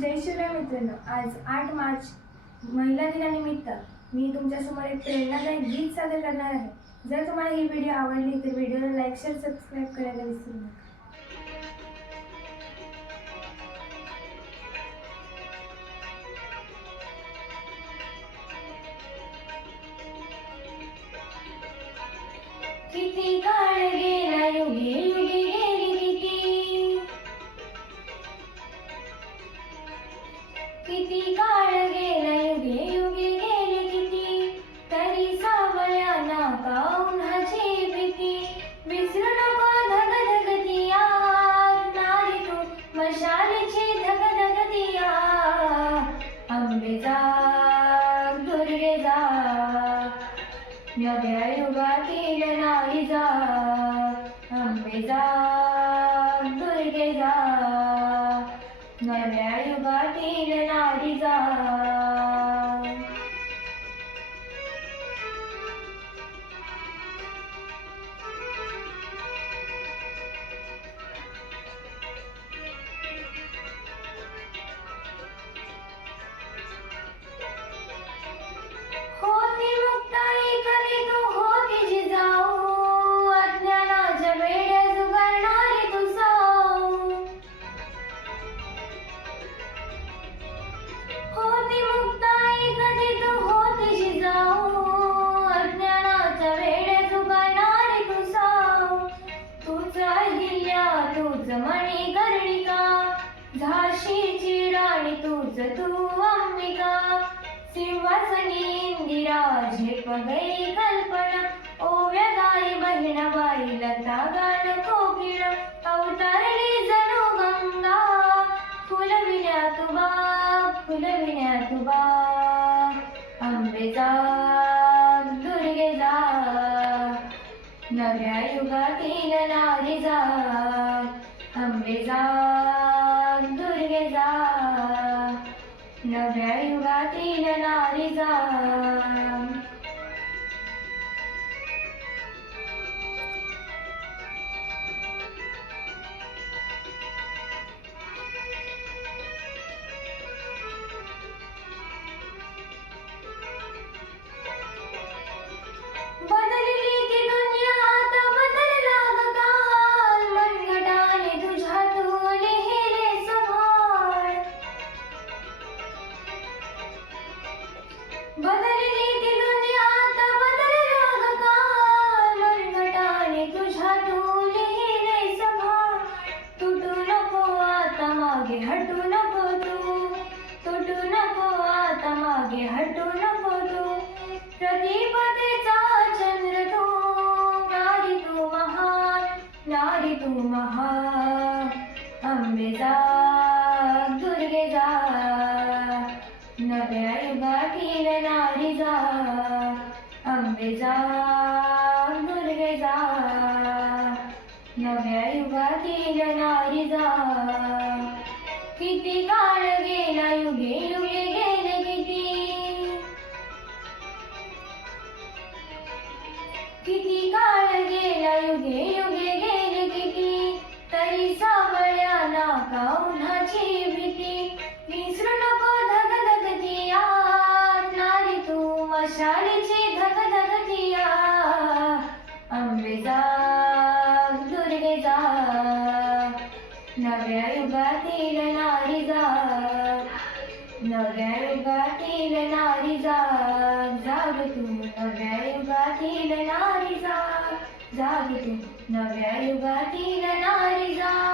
जय शिवराय मित्रांनो, आज 8 मार्च महिला दिनानिमित्त मी तुमच्यासमोर एक प्रेरणादायक गीत सादर करणार आहे. जर तुम्हाला ही व्हिडिओ आवडली तर व्हिडिओला लाईक, शेअर, सबस्क्राईब करायला विसरू नका. किती काळ गेला, युगे युगे गेली किती काळ गेला, युगे युगे गेली किती, तरी सावळ्यांना का उन्हाची भीती. विसरू नको धगधगती आग, नारी तू मशालीची धगधगती आग. अंबे जाग, दुर्गे जाग, नव्या युगातील नारी जाग. अंबे जाग, दुर्गे जाग, नव्या युगातील नारी जाग. होती मुक्ताई कधी तू होती जिजाऊ, अज्ञानाच्या वेड्या जुगारणारी तू साऊ. होती मुक्ताई कधी तू होती जिजाऊ, अज्ञानाच्या वेड्या जुगारणारी तू साऊ. तूच अहिल्या, तूच मणिकर्णिका, झाशीची राणी तूच तू अंबिका. सिंहासनी इंदिरा, झेप गई कल्पना, ओव्या गाई बहिणाबाई, लता गाण कोकिळ. अवतारली जणू गंगा, फुलविण्यात उभा, फुलविण्यात उभा. अंबे जाग, दुर्गे जाग, नव्या युगातील नारी जाग. अंबे जाग, दुर्गे जाग, नव्या युगातील नारी जाग. बदलली ती दुनिया, आता बदलला ग काल, मनगटाने तुझ्या तू लिहिले सभाळ. बदलली ती दुनिया, आता बदलला ग काल, मनगटाने तुझ्या तू लिहिले सभाळ. तुटू नको आता मागे, हटू नको तू, तुटू नको आता मागे, हटू नको तू. प्रतिपदेचा चंद्र तू, नारी तू महान, नारी तू महान. अंबे जाग, दुर्गे जाग, नव्या युगातील नारी जाग. अंबे जाग, दुर्गे जाग, नव्या युगातील नारी जाग. किती काळ गेला, युगे युगे गेले किती, किती काळ गेला, युगे युगे गेले किती, तरी सावळ्यांना का उन्हाची भीती. विसरू नको धगधगती आग, नारी तू मशालीची धगधगती आग. अंबे जाग, दुर्गे जाग, नव्या युगातील नारी जाग. नव्या युगातील नारी जाग, जाग तू नव्या युगातील नारी जाग, जाग तू नव्या युगातील नारी जाग.